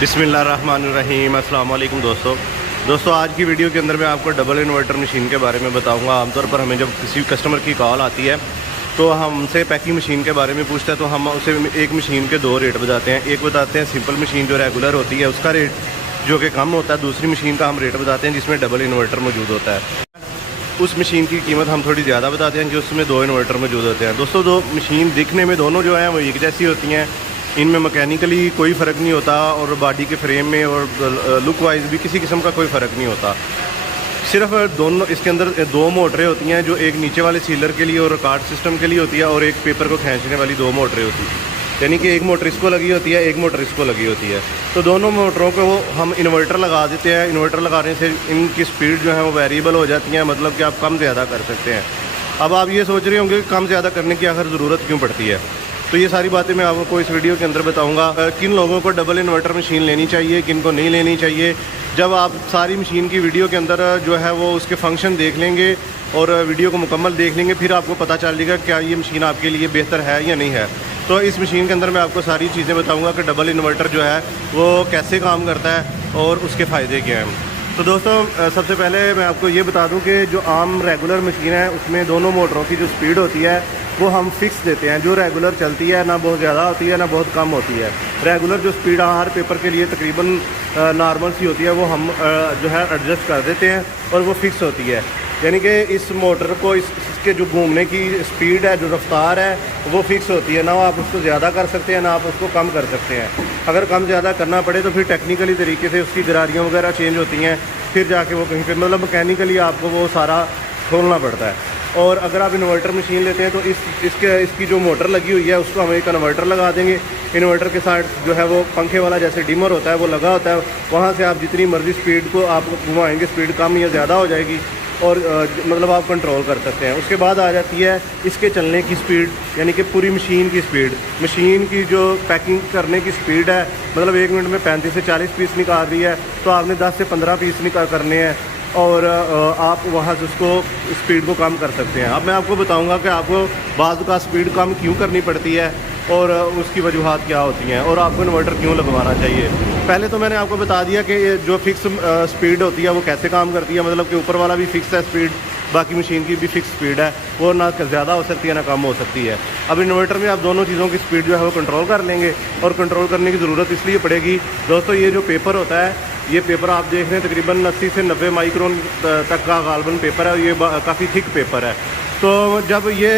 बिस्मिल्लाहिर्रहमानिर्रहीम। अस्सलाम वालेकुम दोस्तों, आज की वीडियो के अंदर मैं आपको डबल इन्वर्टर मशीन के बारे में बताऊंगा। आमतौर पर हमें जब किसी कस्टमर की कॉल आती है तो हमसे पैकिंग मशीन के बारे में पूछता है तो हम उसे एक मशीन के दो रेट बताते हैं। एक बताते हैं सिंपल मशीन जो रेगुलर होती है उसका रेट जो कि कम होता है, दूसरी मशीन का हम रेट बताते हैं जिसमें डबल इन्वर्टर मौजूद होता है। उस मशीन की कीमत हम थोड़ी ज़्यादा बताते हैं जिसमें दो इन्वर्टर मौजूद होते हैं। दोस्तों, दो मशीन दिखने में दोनों जो हैं वो एक जैसी होती हैं, इनमें मैकेनिकली कोई फ़र्क नहीं होता और बॉडी के फ्रेम में और लुक वाइज भी किसी किस्म का कोई फ़र्क नहीं होता। सिर्फ दोनों इसके अंदर दो मोटरें होती हैं, जो एक नीचे वाले सीलर के लिए और रिकॉर्ड सिस्टम के लिए होती है और एक पेपर को खींचने वाली दो मोटरें होती हैं। यानी कि एक मोटर इसको लगी होती है, एक मोटर इसको लगी होती है। तो दोनों मोटरों को हम इन्वर्टर लगा देते हैं। इन्वर्टर लगाने से इनकी स्पीड जो है वो वेरिएबल हो जाती है, मतलब कि आप कम ज़्यादा कर सकते हैं। अब आप ये सोच रहे होंगे कि कम ज़्यादा करने की आखिर ज़रूरत क्यों पड़ती है, तो ये सारी बातें मैं आपको इस वीडियो के अंदर बताऊंगा। किन लोगों को डबल इन्वर्टर मशीन लेनी चाहिए, किन को नहीं लेनी चाहिए। जब आप सारी मशीन की वीडियो के अंदर जो है वो उसके फंक्शन देख लेंगे और वीडियो को मुकम्मल देख लेंगे, फिर आपको पता चल जाएगा क्या ये मशीन आपके लिए बेहतर है या नहीं है। तो इस मशीन के अंदर मैं आपको सारी चीज़ें बताऊँगा कि डबल इन्वर्टर जो है वो कैसे काम करता है और उसके फ़ायदे क्या हैं। तो दोस्तों, सबसे पहले मैं आपको ये बता दूं कि जो आम रेगुलर मशीन है उसमें दोनों मोटरों की जो स्पीड होती है वो हम फिक्स देते हैं। जो रेगुलर चलती है ना बहुत ज़्यादा होती है ना बहुत कम होती है। रेगुलर जो स्पीड हर पेपर के लिए तकरीबन नॉर्मल सी होती है वो हम जो है एडजस्ट कर देते हैं और वो फिक्स होती है। यानी कि इस मोटर को इसके जो घूमने की स्पीड है, जो रफ्तार है, वो फिक्स होती है। ना आप उसको ज़्यादा कर सकते हैं ना आप उसको कम कर सकते हैं। अगर कम ज़्यादा करना पड़े तो फिर टेक्निकली तरीके से उसकी गरारियाँ वगैरह चेंज होती हैं, फिर जाके वो कहीं पे मतलब मैकेनिकली आपको वो सारा खोलना पड़ता है। और अगर आप इन्वर्टर मशीन लेते हैं तो इसकी जो मोटर लगी हुई है उसको हम एक कन्वर्टर लगा देंगे। इन्वर्टर के साथ जो है वो पंखे वाला जैसे डिमर होता है वो लगा होता है, वहाँ से आप जितनी मर्ज़ी स्पीड को आप घुमाएँगे, स्पीड कम या ज़्यादा हो जाएगी और मतलब आप कंट्रोल कर सकते हैं। उसके बाद आ जाती है इसके चलने की स्पीड, यानी कि पूरी मशीन की स्पीड। मशीन की जो पैकिंग करने की स्पीड है, मतलब 1 मिनट में 35 से 40 पीस निकाल रही है तो आपने 10 से 15 पीस करने हैं और आप वहाँ से उसको स्पीड को कम कर सकते हैं। अब मैं आपको बताऊँगा कि आपको बाज़ का स्पीड कम क्यों करनी पड़ती है और उसकी वजूहात क्या होती हैं और आपको इन्वर्टर क्यों लगवाना चाहिए। पहले तो मैंने आपको बता दिया कि ये जो फिक्स स्पीड होती है वो कैसे काम करती है, मतलब कि ऊपर वाला भी फिक्स है स्पीड, बाकी मशीन की भी फिक्स स्पीड है, वो ना ज़्यादा हो सकती है ना कम हो सकती है। अब इन्वर्टर में आप दोनों चीज़ों की स्पीड जो है वो कंट्रोल कर लेंगे और कंट्रोल करने की ज़रूरत इसलिए पड़ेगी दोस्तों, ये जो पेपर होता है, ये पेपर आप देख रहे हैं तकरीबन 80 से 90 माइक्रोन तक का गालबन पेपर है और ये काफ़ी थिक पेपर है। तो जब ये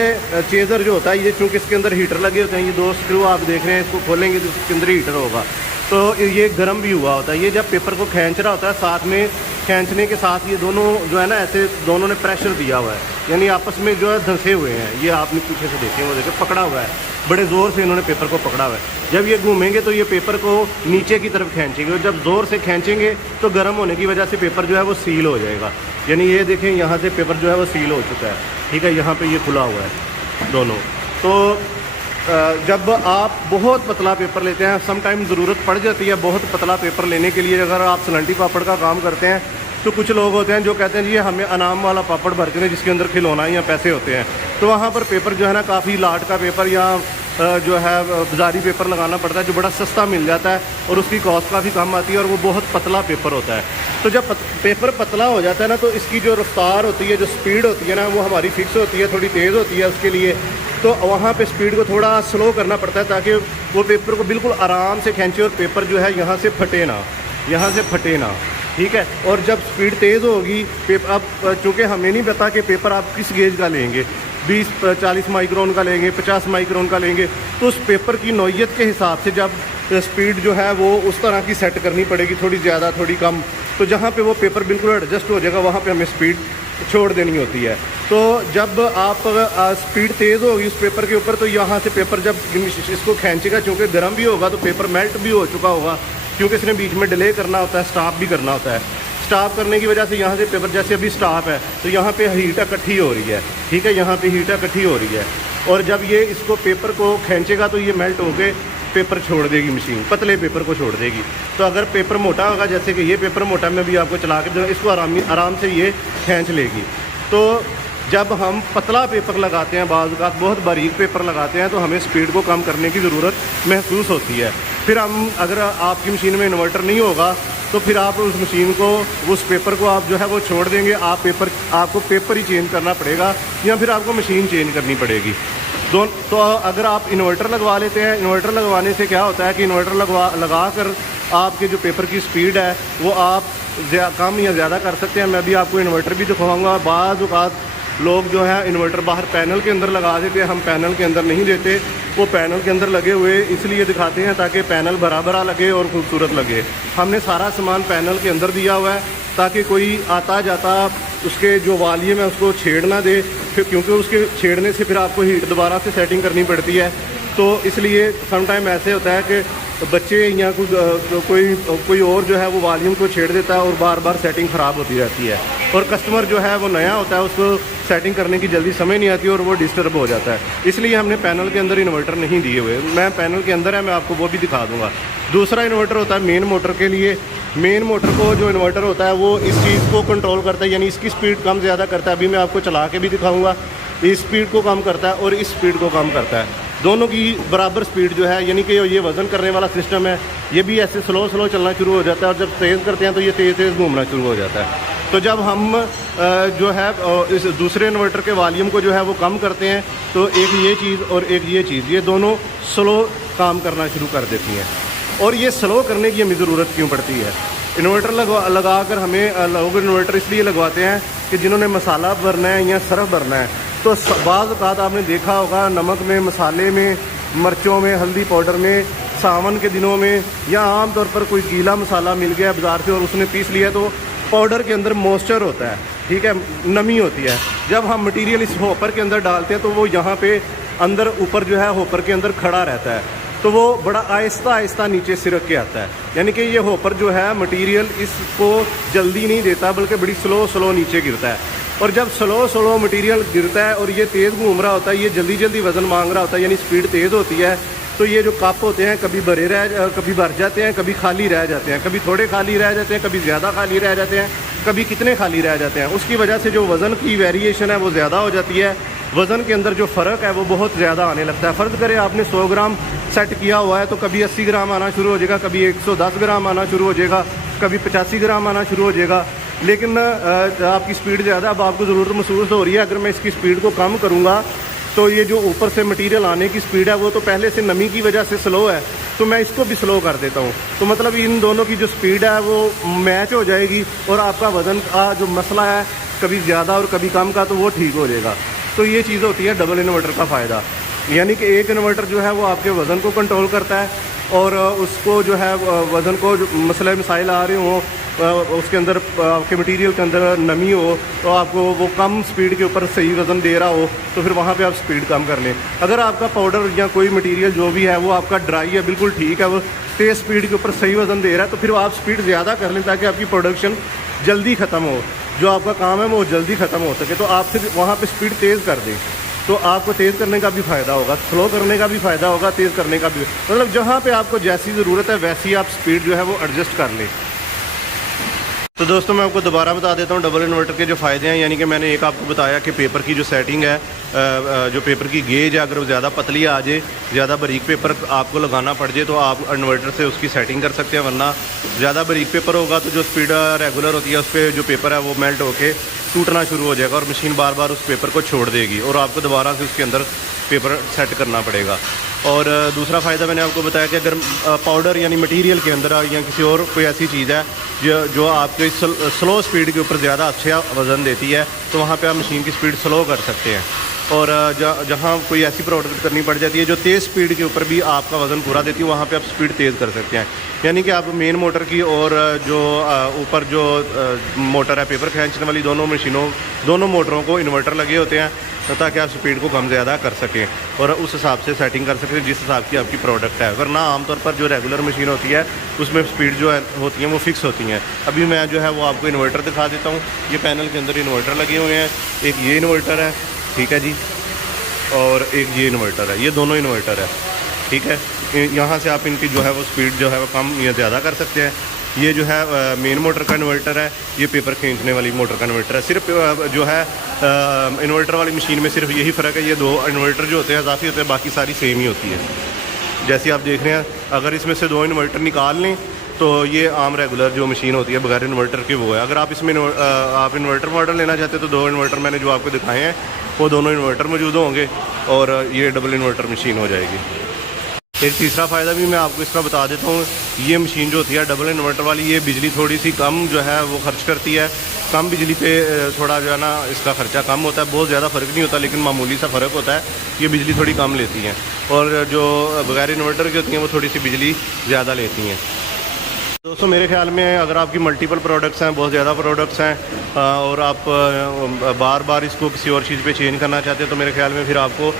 चेज़र जो होता है, ये चूँकि इसके अंदर हीटर लगे होते हैं, ये दो स्क्रू आप देख रहे हैं, इसको खोलेंगे तो इसके अंदर हीटर होगा तो ये गर्म भी हुआ होता है। ये जब पेपर को खींच रहा होता है, साथ में खींचने के साथ ये दोनों जो है ना ऐसे दोनों ने प्रेशर दिया हुआ है, यानी आपस में जो है धंसे हुए हैं। ये आपने पीछे से देखें, वो देखें पकड़ा हुआ है, बड़े ज़ोर से इन्होंने पेपर को पकड़ा हुआ है। जब ये घूमेंगे तो ये पेपर को नीचे की तरफ खींचेंगे और जब ज़ोर से खींचेंगे तो गर्म होने की वजह से पेपर जो है वो सील हो जाएगा। यानी ये देखें यहाँ से पेपर जो है वो सील हो चुका है, ठीक है, यहाँ पे ये खुला हुआ है दोनों। तो जब आप बहुत पतला पेपर लेते हैं, सम टाइम ज़रूरत पड़ जाती है बहुत पतला पेपर लेने के लिए। अगर आप सलंटी पापड़ का काम करते हैं तो कुछ लोग होते हैं जो कहते हैं जी हमें अनाम वाला पापड़ भर के जिसके अंदर खिलौना या पैसे होते हैं, तो वहाँ पर पेपर जो है ना काफ़ी लाट का पेपर या जो है बाजारी पेपर लगाना पड़ता है, जो बड़ा सस्ता मिल जाता है और उसकी कॉस्ट काफ़ी कम आती है और वो बहुत पतला पेपर होता है। तो जब पेपर पतला हो जाता है ना तो इसकी जो रफ्तार होती है, जो स्पीड होती है ना, वो हमारी फिक्स होती है, थोड़ी तेज़ होती है उसके लिए। तो वहाँ पे स्पीड को थोड़ा स्लो करना पड़ता है ताकि वो पेपर को बिल्कुल आराम से खींचे और पेपर जो है यहाँ से फटे ना, यहाँ से फटे ना, ठीक है। और जब स्पीड तेज़ होगी पेपर, अब चूँकि हमें नहीं पता कि पेपर आप किस गेज का लेंगे, 20-40 माइक्रोन का लेंगे, 50 माइक्रोन का लेंगे, तो उस पेपर की नौइयत के हिसाब से जब स्पीड जो है वो उस तरह की सेट करनी पड़ेगी, थोड़ी ज़्यादा थोड़ी कम। तो जहाँ पे वो पेपर बिल्कुल एडजस्ट हो जाएगा वहाँ पे हमें स्पीड छोड़ देनी होती है। तो जब आप स्पीड तेज़ होगी उस पेपर के ऊपर तो यहाँ से पेपर जब इसको खींचेगा, चूँकि गर्म भी होगा तो पेपर मेल्ट भी हो चुका होगा, क्योंकि इसने बीच में डिले करना होता है, स्टॉप भी करना होता है। स्टॉप करने की वजह से यहाँ से पेपर जैसे अभी स्टॉप है तो यहाँ पे हीट इकट्ठी हो रही है, ठीक है, यहाँ पे हीट इकट्ठी हो रही है और जब ये इसको पेपर को खींचेगा तो ये मेल्ट होके पेपर छोड़ देगी मशीन, पतले पेपर को छोड़ देगी। तो अगर पेपर मोटा होगा, जैसे कि ये पेपर मोटा, मैं भी आपको चला के इसको आराम से ये खींच लेगी। तो जब हम पतला पेपर लगाते हैं, बाज़ औक़ात बहुत बारीक पेपर लगाते हैं, तो हमें स्पीड को कम करने की ज़रूरत महसूस होती है। फिर हम, अगर आपकी मशीन में इन्वर्टर नहीं होगा तो फिर आप उस मशीन को, उस पेपर को आप जो है वो छोड़ देंगे। आपको पेपर ही चेंज करना पड़ेगा या फिर आपको मशीन चेंज करनी पड़ेगी। तो अगर आप इन्वर्टर लगवा लेते हैं, इन्वर्टर लगवाने से क्या होता है कि इन्वर्टर लगा कर आपके जो पेपर की स्पीड है वो आप कम या ज़्यादा कर सकते हैं। मैं भी आपको इन्वर्टर भी दिखाऊंगा। बाज़ औक़ात लोग जो है इन्वर्टर बाहर पैनल के अंदर लगा देते हैं, हम पैनल के अंदर नहीं देते। वो पैनल के अंदर लगे हुए इसलिए दिखाते हैं ताकि पैनल भरा भरा लगे और खूबसूरत लगे। हमने सारा सामान पैनल के अंदर दिया हुआ है ताकि कोई आता जाता उसके जो वॉल्यूम है उसको छेड़ ना दे, फिर क्योंकि उसके छेड़ने से फिर आपको हीट दोबारा से सेटिंग करनी पड़ती है। तो इसलिए सम टाइम ऐसे होता है कि बच्चे या कोई और जो है वो वॉल्यूम को छेड़ देता है और बार बार सेटिंग ख़राब होती रहती है, और कस्टमर जो है वो नया होता है, उसको सेटिंग करने की जल्दी समझ नहीं आती और वो डिस्टर्ब हो जाता है। इसलिए हमने पैनल के अंदर इन्वर्टर नहीं दिए हुए। मैं पैनल के अंदर है, मैं आपको वो भी दिखा दूँगा। दूसरा इन्वर्टर होता है मेन मोटर के लिए। मेन मोटर को जो इन्वर्टर होता है वो इस चीज़ को कंट्रोल करता है, यानी इसकी स्पीड कम ज़्यादा करता है। अभी मैं आपको चला के भी दिखाऊँगा। इस स्पीड को कम करता है और इस स्पीड को कम करता है। दोनों की बराबर स्पीड जो है, यानी कि ये वज़न करने वाला सिस्टम है, ये भी ऐसे स्लो चलना शुरू हो जाता है, और जब तेज़ करते हैं तो ये तेज़ घूमना शुरू हो जाता है। तो जब हम जो है इस दूसरे इन्वर्टर के वॉल्यूम को जो है वो कम करते हैं तो एक ये चीज़ और एक ये चीज़, ये दोनों स्लो काम करना शुरू कर देती हैं। और ये स्लो करने की हमें ज़रूरत क्यों पड़ती है? इन्वर्टर लगा कर हमें लोग इन्वर्टर इसलिए लगवाते हैं कि जिन्होंने मसाला भरना है या सरफ भरना है। तो बाज़ औक़ात आपने देखा होगा नमक में, मसाले में, मिर्चों में, हल्दी पाउडर में, सावन के दिनों में, या आम तौर पर कोई गीला मसाला मिल गया बाज़ार से और उसने पीस लिया, तो पाउडर के अंदर मॉइस्चर होता है, ठीक है, नमी होती है। जब हम मटेरियल इस हॉपर के अंदर डालते हैं तो वो यहाँ पे अंदर ऊपर जो है हॉपर के अंदर खड़ा रहता है, तो वो बड़ा आहिस्ता आहिस्ता नीचे सिरक के आता है। यानी कि ये हॉपर जो है मटेरियल इसको जल्दी नहीं देता, बल्कि बड़ी स्लो नीचे गिरता है। और जब स्लो मटेरियल गिरता है और ये तेज़ घूम रहा होता है, ये जल्दी वज़न मांग रहा होता है, यानी स्पीड तेज़ होती है, तो ये जो कप होते हैं कभी कभी भर जाते हैं, कभी खाली रह जाते हैं, कभी थोड़े खाली रह जाते हैं, कभी ज़्यादा खाली रह जाते हैं, कभी कितने खाली रह जाते हैं। उसकी वजह से जो वज़न की वेरिएशन है वो ज़्यादा हो जाती है। वज़न के अंदर जो फ़र्क है वो बहुत ज़्यादा आने लगता है। फ़र्ज़ करें आपने 100 ग्राम सेट किया हुआ है तो कभी 80 ग्राम आना शुरू हो जाएगा, कभी 110 ग्राम आना शुरू हो जाएगा, कभी 85 ग्राम आना शुरू हो जाएगा। लेकिन आपकी स्पीड ज़्यादा, अब आपको ज़रूरत महसूस हो रही है, अगर मैं इसकी स्पीड को कम करूँगा तो ये जो ऊपर से मटेरियल आने की स्पीड है वो तो पहले से नमी की वजह से स्लो है, तो मैं इसको भी स्लो कर देता हूँ। तो मतलब इन दोनों की जो स्पीड है वो मैच हो जाएगी और आपका वज़न का जो मसला है कभी ज़्यादा और कभी कम का, तो वो ठीक हो जाएगा। तो ये चीज़ होती है डबल इन्वर्टर का फ़ायदा, यानी कि एक इन्वर्टर जो है वो आपके वज़न को कंट्रोल करता है और उसको जो है वज़न को जो मसाइल आ रहे हों, उसके अंदर आपके मटेरियल के अंदर नमी हो, तो आपको वो कम स्पीड के ऊपर सही वज़न दे रहा हो तो फिर वहाँ पे आप स्पीड कम कर लें। अगर आपका पाउडर या कोई मटेरियल जो भी है वो आपका ड्राई है, बिल्कुल ठीक है, वो तेज़ स्पीड के ऊपर सही वज़न दे रहा है, तो फिर आप स्पीड ज़्यादा कर लें ताकि आपकी प्रोडक्शन जल्दी ख़त्म हो, जो आपका काम है वो जल्दी ख़त्म हो सके। तो आप फिर वहाँ पर स्पीड तेज़ कर दें, तो आपको तेज़ करने का भी फ़ायदा होगा, स्लो करने का भी फ़ायदा होगा, तेज़ करने का भी। मतलब जहाँ पे आपको जैसी ज़रूरत है वैसी आप स्पीड जो है वो एडजस्ट कर लें। तो दोस्तों मैं आपको दोबारा बता देता हूँ डबल इन्वर्टर के जो फ़ायदे हैं। यानी कि मैंने एक आपको बताया कि पेपर की जो सेटिंग है, जो पेपर की गेज है, अगर वो ज़्यादा पतली आ जाए, ज़्यादा बारीक पेपर आपको लगाना पड़ जाए तो आप इन्वर्टर से उसकी सेटिंग कर सकते हैं, वरना ज़्यादा बारीक पेपर होगा तो जो स्पीड रेगुलर होती है उस पर जो पेपर है वो मेल्ट होकर टूटना शुरू हो जाएगा और मशीन बार बार उस पेपर को छोड़ देगी और आपको दोबारा से उसके अंदर पेपर सेट करना पड़ेगा। और दूसरा फ़ायदा मैंने आपको बताया कि अगर पाउडर यानी मटेरियल के अंदर या किसी और कोई ऐसी चीज़ है जो आपके स्लो स्पीड के ऊपर ज़्यादा अच्छा वज़न देती है, तो वहाँ पे आप मशीन की स्पीड स्लो कर सकते हैं। और जहाँ कोई ऐसी प्रोडक्ट करनी पड़ जाती है जो तेज़ स्पीड के ऊपर भी आपका वज़न पूरा देती है, वहाँ पे आप स्पीड तेज़ कर सकते हैं। यानी कि आप मेन मोटर की और जो ऊपर जो मोटर है पेपर खींचने वाली, दोनों मोटरों को इन्वर्टर लगे होते हैं ताकि आप स्पीड को कम ज़्यादा कर सकें और उस हिसाब से सेटिंग कर सकें जिस हिसाब की आपकी प्रोडक्ट है। वरना आमतौर पर जो रेगुलर मशीन होती है उसमें स्पीड जो है होती हैं वो फिक्स होती हैं। अभी मैं जो है वो आपको इन्वर्टर दिखा देता हूँ। ये पैनल के अंदर इन्वर्टर लगे हुए हैं, एक ये इन्वर्टर है, ठीक है जी, और एक ये इन्वर्टर है, ये दोनों इन्वर्टर है, ठीक है। यहाँ से आप इनकी जो है वो स्पीड जो है वो कम या ज़्यादा कर सकते हैं। ये जो है मेन मोटर का इन्वर्टर है, ये पेपर खींचने वाली मोटर का इन्वर्टर है। सिर्फ जो है इन्वर्टर वाली मशीन में सिर्फ यही फ़र्क है, ये 2 इन्वर्टर जो होते हैं इजाफी होते हैं, बाकी सारी सेम ही होती है। जैसे आप देख रहे हैं, अगर इसमें से 2 इन्वर्टर निकाल लें तो ये आम रेगुलर जो मशीन होती है बगैर इन्वर्टर के वो है। अगर आप इसमें आप इन्वर्टर मॉडल लेना चाहते हैं तो 2 इन्वर्टर मैंने जो आपको दिखाए हैं वो दोनों इन्वर्टर मौजूद होंगे और ये डबल इन्वर्टर मशीन हो जाएगी। एक तीसरा फ़ायदा भी मैं आपको इसका बता देता हूँ, ये मशीन जो होती है डबल इन्वर्टर वाली, ये बिजली थोड़ी सी कम जो है वो खर्च करती है। कम बिजली पे थोड़ा जो है ना इसका ख़र्चा कम होता है, बहुत ज़्यादा फ़र्क नहीं होता लेकिन मामूली सा फ़र्क होता है। ये बिजली थोड़ी कम लेती हैं और जो बगैर इन्वर्टर की होती हैं वो थोड़ी सी बिजली ज़्यादा लेती हैं। दोस्तों मेरे ख्याल में अगर आपकी मल्टीपल प्रोडक्ट्स हैं, बहुत ज़्यादा प्रोडक्ट्स हैं और आप बार बार इसको किसी और चीज़ पे चेंज करना चाहते हैं तो मेरे ख्याल में फिर आपको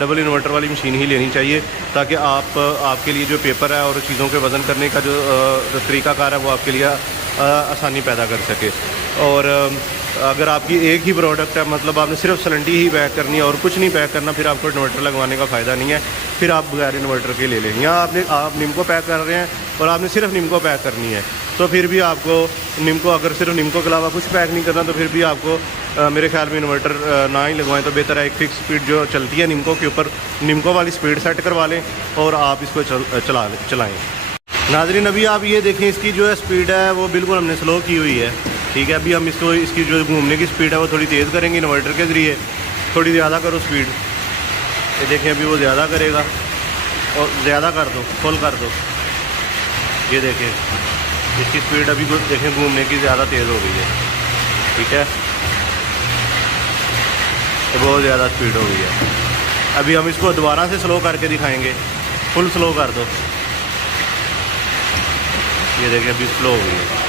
डबल इन्वर्टर वाली मशीन ही लेनी चाहिए, ताकि आपके लिए जो पेपर है और चीज़ों के वज़न करने का जो तरीक़ाकार है वो आपके लिए आसानी पैदा कर सके। और अगर आपकी एक ही प्रोडक्ट है, मतलब आपने सिर्फ सिलेंडी ही पैक करनी है और कुछ नहीं पैक करना, फिर आपको इन्वर्टर लगवाने का फ़ायदा नहीं है, फिर आप बगैर इन्वर्टर के ले लें। यहाँ आप निम्को पैक कर रहे हैं और आपने सिर्फ निम्को पैक करनी है तो फिर भी आपको निम्को, अगर सिर्फ निम्को के अलावा कुछ पैक नहीं करना तो फिर भी आपको मेरे ख्याल में इन्वर्टर ना ही लगवाएं तो बेहतर है। एक फिक्स स्पीड जो चलती है निम्को के ऊपर, निम्को वाली स्पीड सेट करवा लें और आप इसको चलाएँ। नाज़रीन अभी आप ये देखें, इसकी जो है स्पीड है वो बिल्कुल हमने स्लो की हुई है, ठीक है। अभी हम इसकी जो घूमने की स्पीड है वो थोड़ी तेज़ करेंगे इन्वर्टर के ज़रिए। थोड़ी ज़्यादा करो स्पीड, ये देखें अभी वो ज़्यादा करेगा और ज़्यादा कर दो, फुल कर दो। ये देखें इसकी स्पीड अभी देखें घूमने की ज़्यादा तेज़ हो गई है, ठीक है, तो बहुत ज़्यादा स्पीड हो गई है। अभी हम इसको दोबारा से स्लो करके दिखाएंगे, फुल स्लो कर दो। ये देखें अभी स्लो हो गई है।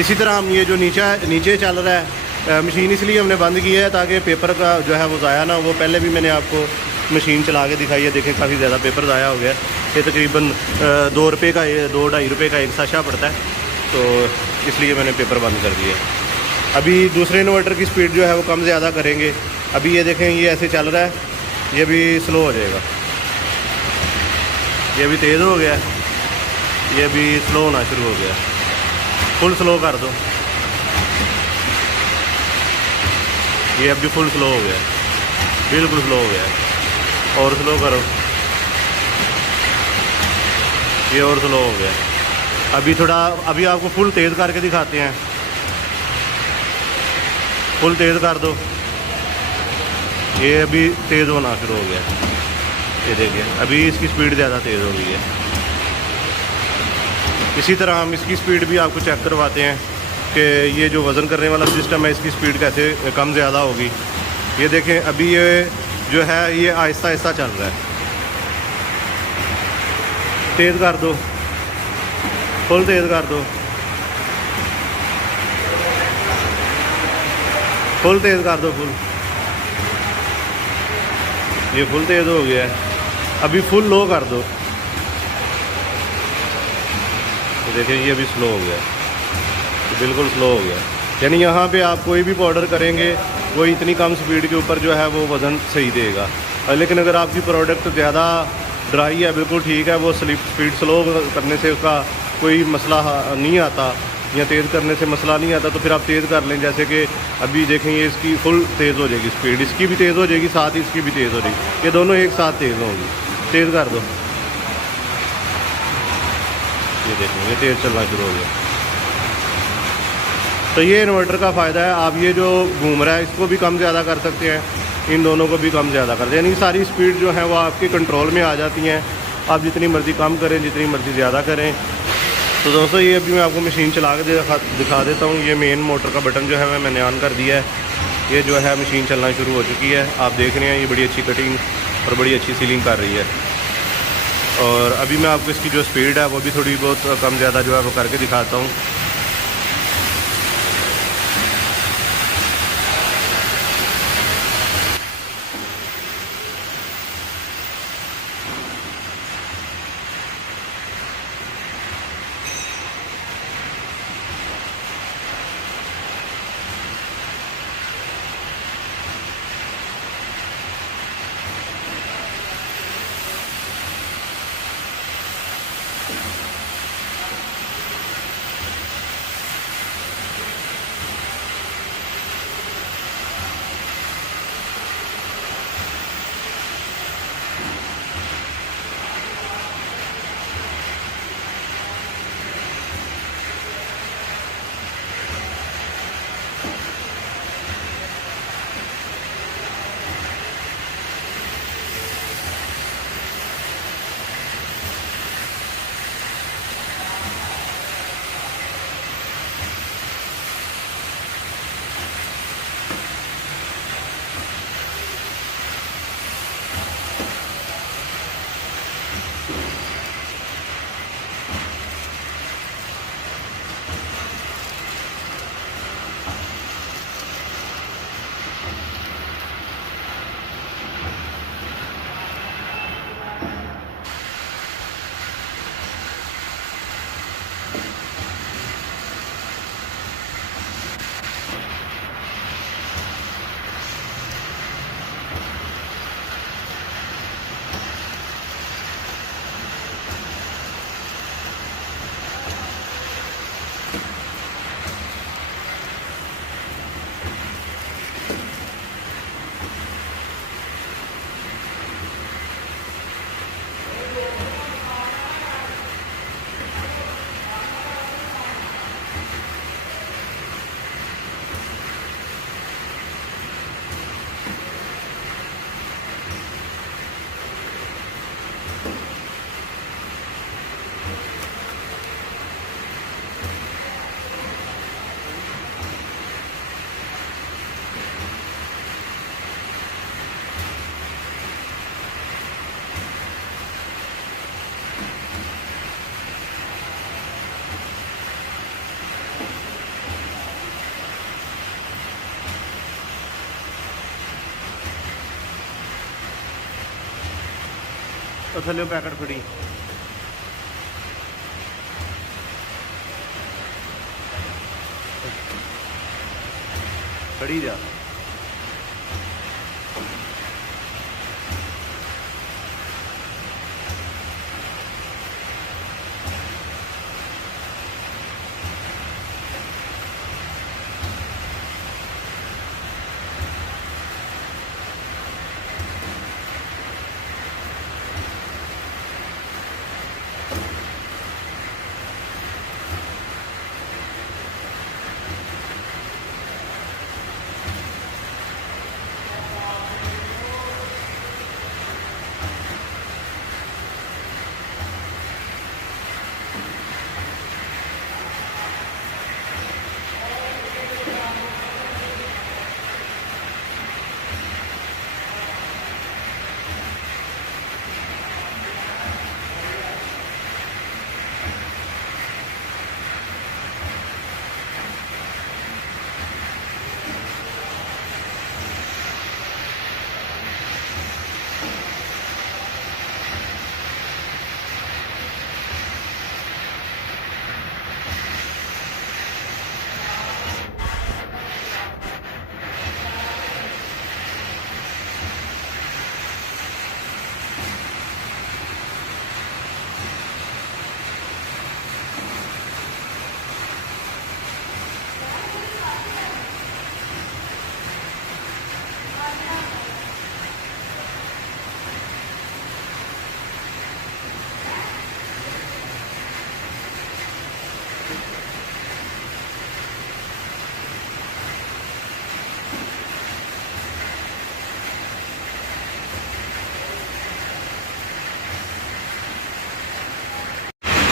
इसी तरह हम ये जो नीचे चल रहा है मशीन, इसलिए हमने बंद की है ताकि पेपर का जो है वो ज़ाया ना वो। पहले भी मैंने आपको मशीन चला के दिखाई है, देखें काफ़ी ज़्यादा पेपर ज़ाया हो गया। ये तकरीबन 2 रुपये का 2-2.5 रुपये का एक साशा पड़ता है, तो इसलिए मैंने पेपर बंद कर दिया। अभी दूसरे इन्वर्टर की स्पीड जो है वो कम ज़्यादा करेंगे। अभी ये देखें ये ऐसे चल रहा है, ये भी स्लो हो जाएगा। ये भी तेज़ हो गया, ये भी स्लो होना शुरू हो गया। फुल स्लो कर दो, ये अभी फुल स्लो हो गया, बिल्कुल स्लो हो गया। और स्लो करो, ये और स्लो हो गया। अभी आपको फुल तेज़ करके दिखाते हैं, फुल तेज़ कर दो, ये अभी तेज़ होना शुरू हो गया। ये देखिए अभी इसकी स्पीड ज़्यादा तेज़ हो गई है। इसी तरह हम इसकी स्पीड भी आपको चेक करवाते हैं कि ये जो वज़न करने वाला सिस्टम है इसकी स्पीड कैसे कम ज़्यादा होगी। ये देखें अभी ये जो है ये आहिस्ता आहिस्ता चल रहा है। तेज़ कर दो, फुल तेज़ कर दो, फुल तेज़ कर दो, फुल। ये फुल तेज़ हो गया है। अभी फुल लो कर दो, देखिए ये भी स्लो हो गया, बिल्कुल स्लो हो गया। यानी यहाँ पे आप कोई भी पाउडर करेंगे वो इतनी कम स्पीड के ऊपर जो है वो वज़न सही देगा। लेकिन अगर आपकी प्रोडक्ट ज़्यादा ड्राई है, बिल्कुल ठीक है, वो स्पीड स्लो करने से उसका कोई मसला नहीं आता या तेज़ करने से मसला नहीं आता, तो फिर आप तेज़ कर लें। जैसे कि अभी देखेंगे इसकी फुल तेज़ हो जाएगी स्पीड, इसकी भी तेज़ हो जाएगी, साथ ही इसकी भी तेज़ हो जाएगी, ये दोनों एक साथ तेज़ होंगी। तेज़ कर दो, ये देखें ये तेज़ चलना शुरू हो गया। तो ये इन्वर्टर का फ़ायदा है। आप ये जो घूम रहा है इसको भी कम ज़्यादा कर सकते हैं, इन दोनों को भी कम ज़्यादा कर दें, यानी सारी स्पीड जो है वो आपके कंट्रोल में आ जाती हैं। आप जितनी मर्ज़ी कम करें, जितनी मर्ज़ी ज़्यादा करें। तो दोस्तों ये अभी मैं आपको मशीन चला के दिखा देता हूँ। ये मेन मोटर का बटन जो है मैंने ऑन कर दिया है। ये जो है मशीन चलना शुरू हो चुकी है। आप देख रहे हैं ये बड़ी अच्छी कटिंग और बड़ी अच्छी सीलिंग कर रही है। और अभी मैं आपको इसकी जो स्पीड है वो भी थोड़ी बहुत कम ज़्यादा जो है वो करके दिखाता हूँ। तो थले पैकेट फड़ी फड़ी जा।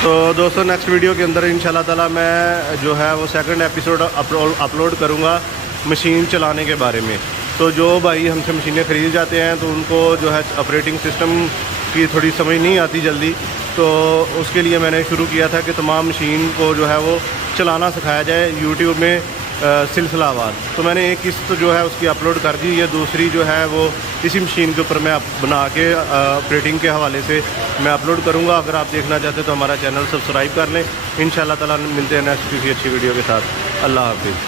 तो दोस्तों नेक्स्ट वीडियो के अंदर इंशाल्लाह ताला मैं जो है वो सेकंड एपिसोड अपलोड करूँगा मशीन चलाने के बारे में। तो जो भाई हमसे मशीनें ख़रीद जाते हैं तो उनको जो है ऑपरेटिंग सिस्टम की थोड़ी समझ नहीं आती जल्दी, तो उसके लिए मैंने शुरू किया था कि तमाम मशीन को जो है वो चलाना सिखाया जाए यूट्यूब में सिलसिलावार। तो मैंने एक किस्त जो है उसकी अपलोड कर दी, ये दूसरी जो है वो इसी मशीन के ऊपर मैं बना के ऑपरेटिंग के हवाले से मैं अपलोड करूँगा। अगर आप देखना चाहते हैं तो हमारा चैनल सब्सक्राइब कर लें। इंशाल्लाह ताला मिलते हैं नेक्स्ट किसी अच्छी वीडियो के साथ। अल्लाह हाफिज़।